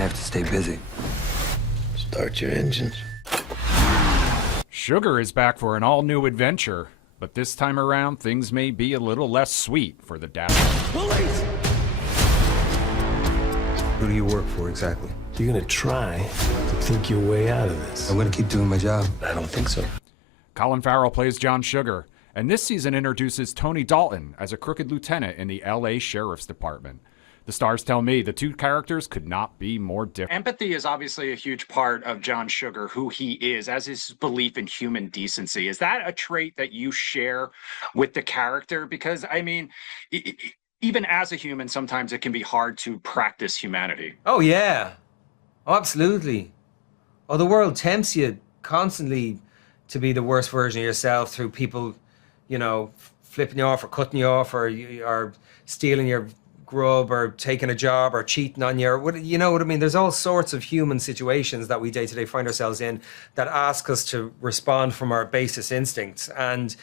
I have to stay busy. Start your engines. Sugar is back for an all-new adventure, but this time around, things may be a little less sweet for the Daredevil. Police! Who do you work for exactly? You're gonna try to think your way out of this. I'm gonna keep doing my job. I don't think so. Colin Farrell plays John Sugar, and this season introduces Tony Dalton as a crooked lieutenant in the LA Sheriff's Department. The stars tell me the two characters could not be more different. Empathy is obviously a huge part of John Sugar, who he is, as his belief in human decency. Is that a trait that you share with the character? Because, I mean, even as a human, sometimes it can be hard to practice humanity. Oh, yeah. Oh, absolutely. Oh, the world tempts you constantly to be the worst version of yourself through people, you know, flipping you off or cutting you off or stealing your grub or taking a job or cheating on you, or you know what I mean? There's all sorts of human situations that we day-to-day find ourselves in that ask us to respond from our basest instincts. And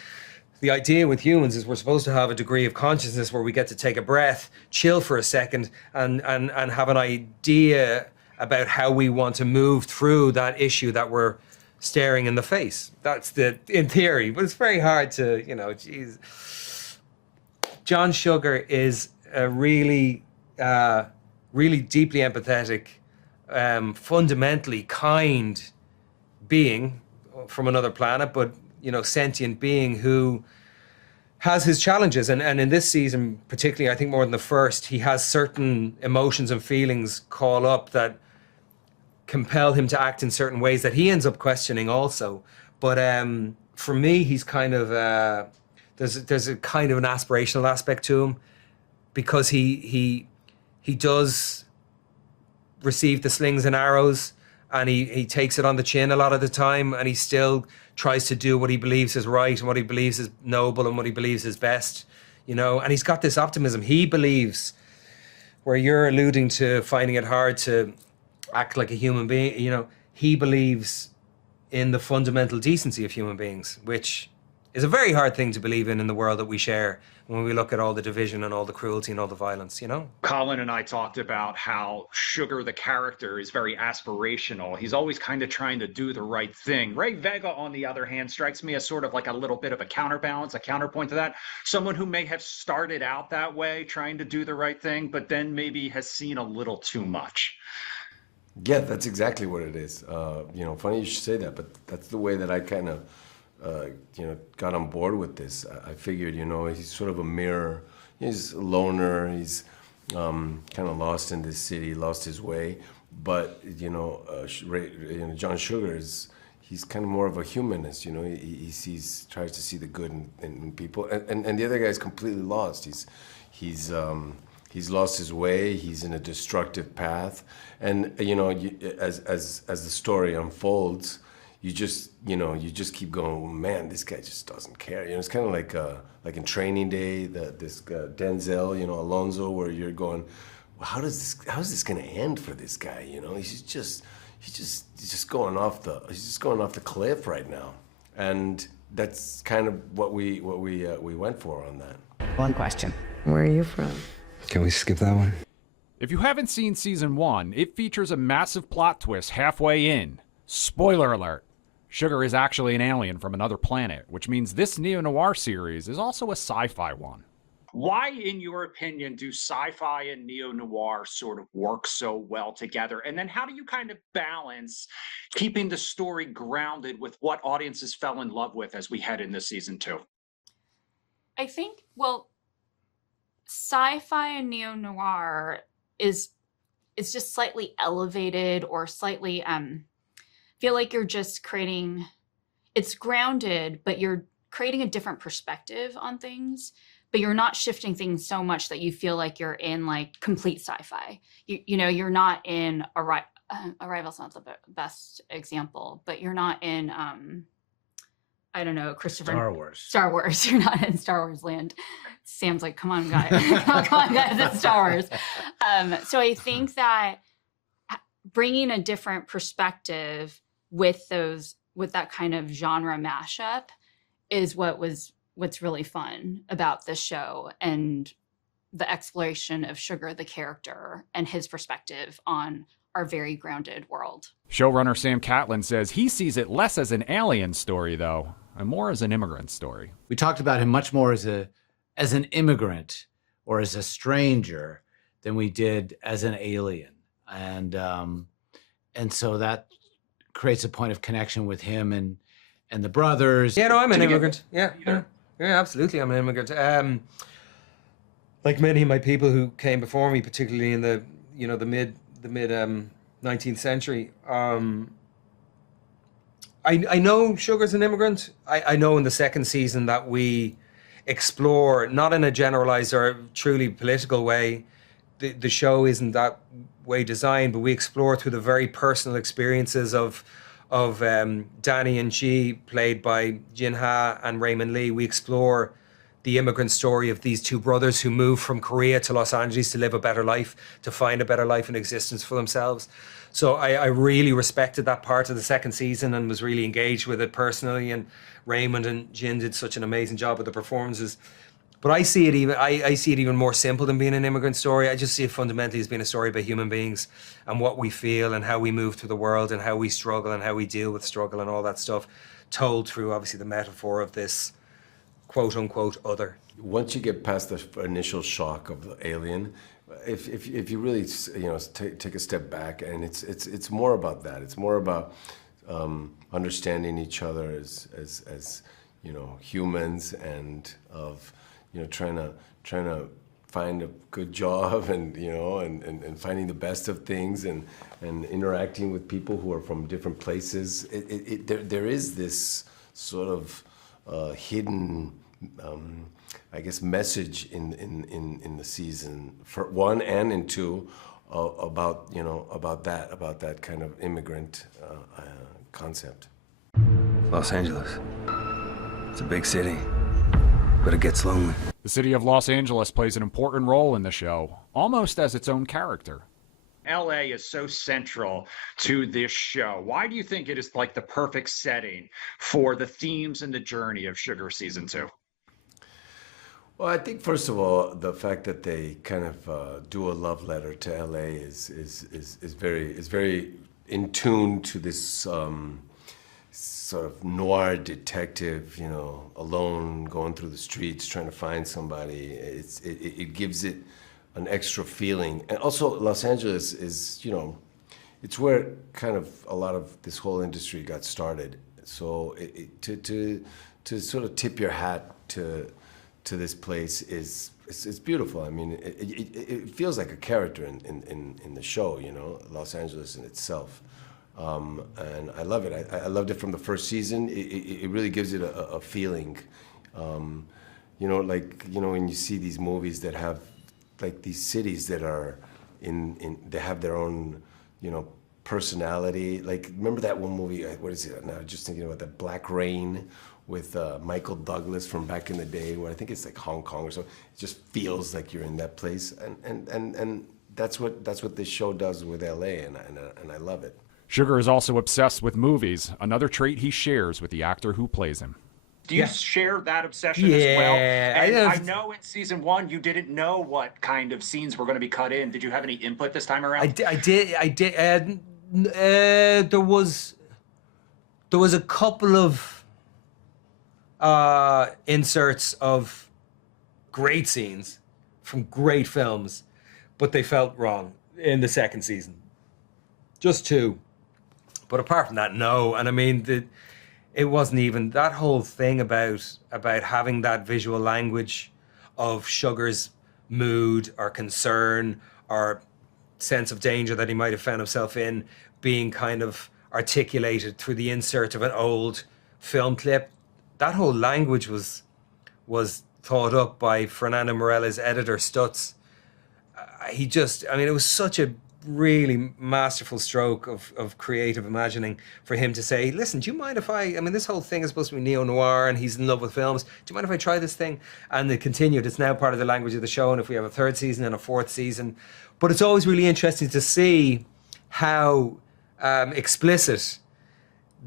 the idea with humans is we're supposed to have a degree of consciousness where we get to take a breath, chill for a second, and have an idea about how we want to move through that issue that we're staring in the face. That's in theory, but it's very hard to, you know, geez. John Sugar is a really deeply empathetic, fundamentally kind being from another planet, but, you know, sentient being who has his challenges. And in this season, particularly, I think more than the first, he has certain emotions and feelings call up that compel him to act in certain ways that he ends up questioning also. But for me, he's kind of, there's a kind of an aspirational aspect to him, because he does receive the slings and arrows, and he takes it on the chin a lot of the time, and he still tries to do what he believes is right and what he believes is noble and what he believes is best, you know. And he's got this optimism. He believes, where you're alluding to finding it hard to act like a human being, you know, he believes in the fundamental decency of human beings, which is a very hard thing to believe in the world that we share when we look at all the division and all the cruelty and all the violence, you know? Colin and I talked about how Sugar, the character, is very aspirational. He's always kind of trying to do the right thing. Ray Vega, on the other hand, strikes me as sort of like a little bit of a counterbalance, a counterpoint to that. Someone who may have started out that way, trying to do the right thing, but then maybe has seen a little too much. Yeah, that's exactly what it is. You know, funny you should say that, but that's the way that I kind of you know, got on board with this. I figured, you know, he's sort of a mirror. He's a loner. He's kind of lost in this city, lost his way. But you know, John Sugar he's kind of more of a humanist. You know, he tries to see the good in people, and the other guy's completely lost. He's lost his way. He's in a destructive path, and you know, as the story unfolds, you just keep going, man, this guy just doesn't care. You know, it's kind of like in Training Day, this Denzel, you know, Alonzo, where you're going, well, how is this going to end for this guy? You know, he's just going off the cliff right now, and that's kind of what we went for on that. One question. Where are you from? Can we skip that one? If you haven't seen season 1, it features a massive plot twist halfway in. Spoiler alert. Sugar is actually an alien from another planet, which means this neo-noir series is also a sci-fi one. Why, in your opinion, do sci-fi and neo-noir sort of work so well together? And then how do you kind of balance keeping the story grounded with what audiences fell in love with as we head into season 2? I think, well, sci-fi and neo-noir is just slightly elevated, or slightly feel like you're just creating, it's grounded, but you're creating a different perspective on things, but you're not shifting things so much that you feel like you're in like complete sci-fi. You know, you're not in Arrival's not the best example, but you're not in I don't know, Christopher Star Wars. You're not in Star Wars land. Sam's like, come on, guys. Come on, guys, it's Star Wars. So I think that bringing a different perspective with that kind of genre mashup is what's really fun about this show, and the exploration of Sugar, the character, and his perspective on our very grounded world. Showrunner Sam Catlin says he sees it less as an alien story, though, and more as an immigrant story. We talked about him much more as an immigrant or as a stranger than we did as an alien. And so that creates a point of connection with him and the brothers. Yeah, no, I'm an immigrant. Yeah, absolutely, I'm an immigrant. Like many of my people who came before me, particularly in the mid 19th century. I know Sugar's an immigrant. I know in the second season that we explore, not in a generalized or truly political way, the show isn't that way designed, but we explore through the very personal experiences of Danny and Chi, played by Jin Ha and Raymond Lee. We explore the immigrant story of these two brothers who moved from Korea to Los Angeles to live a better life, to find a better life and existence for themselves. So I really respected that part of the second season and was really engaged with it personally. And Raymond and Jin did such an amazing job with the performances. But I see it even more simple than being an immigrant story. I just see it fundamentally as being a story about human beings and what we feel and how we move through the world and how we struggle and how we deal with struggle and all that stuff, told through obviously the metaphor of this quote unquote other. Once you get past the initial shock of the alien, if you really take a step back, and it's more about that. It's more about understanding each other as humans, and of trying to find a good job, and and finding the best of things, and interacting with people who are from different places. There is this sort of hidden, I guess, message in the season, for one and in two, about that kind of immigrant concept. Los Angeles. It's a big city, but it gets lonely. The city of Los Angeles plays an important role in the show, almost as its own character. LA is so central to this show. Why do you think it is like the perfect setting for the themes and the journey of Sugar Season 2? Well, I think first of all, the fact that they kind of do a love letter to LA is very in tune to this sort of noir detective, alone going through the streets trying to find somebody. It gives it an extra feeling. And also Los Angeles is, it's where kind of a lot of this whole industry got started. So to sort of tip your hat to this place it's beautiful. I mean, it feels like a character in the show, Los Angeles in itself. And I love it. I loved it from the first season. It really gives it a feeling. When you see these movies that have like these cities that are they have their own, personality. Like, remember that one movie, what is it now? Just thinking about that, Black Rain, with Michael Douglas from back in the day, where I think it's like Hong Kong or so. It just feels like you're in that place. And that's what this show does with LA, and I love it. Sugar is also obsessed with movies, another trait he shares with the actor who plays him. Do you share that obsession as well? And I know in season 1 you didn't know what kind of scenes were going to be cut in. Did you have any input this time around? I did. There was a couple of inserts of great scenes from great films, but they felt wrong in the second season. Just two. But apart from that, no. And I mean, it wasn't even that whole thing about having that visual language of Sugar's mood or concern or sense of danger that he might have found himself in being kind of articulated through the insert of an old film clip. That whole language was thought up by Fernando Morela's editor, Stutz. It was such a really masterful stroke of creative imagining for him to say, listen, do you mind if this whole thing is supposed to be neo-noir and he's in love with films. Do you mind if I try this thing? And it continued. It's now part of the language of the show, and if we have a third season and a fourth season. But it's always really interesting to see how explicit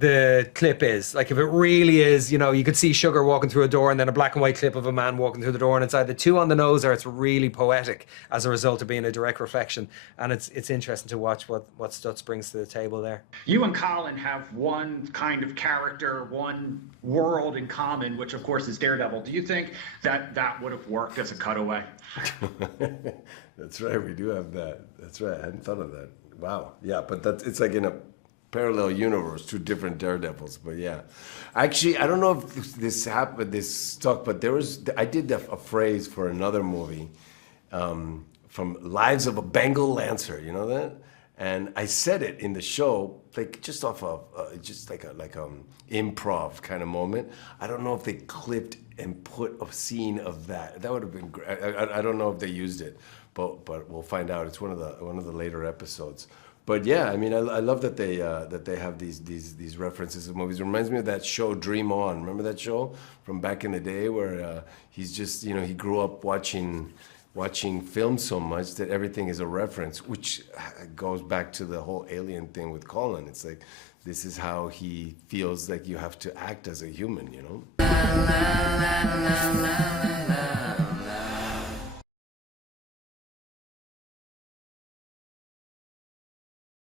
the clip is. Like if it really is, you know, you could see Sugar walking through a door and then a black and white clip of a man walking through the door, and it's either too on the nose or it's really poetic as a result of being a direct reflection. And it's interesting to watch what Stutz brings to the table there. You and Colin have one kind of character, one world in common, which of course is Daredevil. Do you think that would have worked as a cutaway? That's right, we do have that. That's right, I hadn't thought of that. Wow, yeah, but it's like in a parallel universe, two different Daredevils. But yeah, actually, I don't know if this happened, this stuck, but I did a phrase for another movie, from Lives of a Bengal Lancer. You know that? And I said it in the show, like just off of just like improv kind of moment. I don't know if they clipped and put a scene of that. That would have been great. I don't know if they used it, but we'll find out. It's one of the later episodes. But yeah, I mean, I love that they have these references of movies. It reminds me of that show Dream On. Remember that show from back in the day where he's just, you know, he grew up watching film so much that everything is a reference, which goes back to the whole alien thing with Colin. It's like, this is how he feels like you have to act as a human, you know?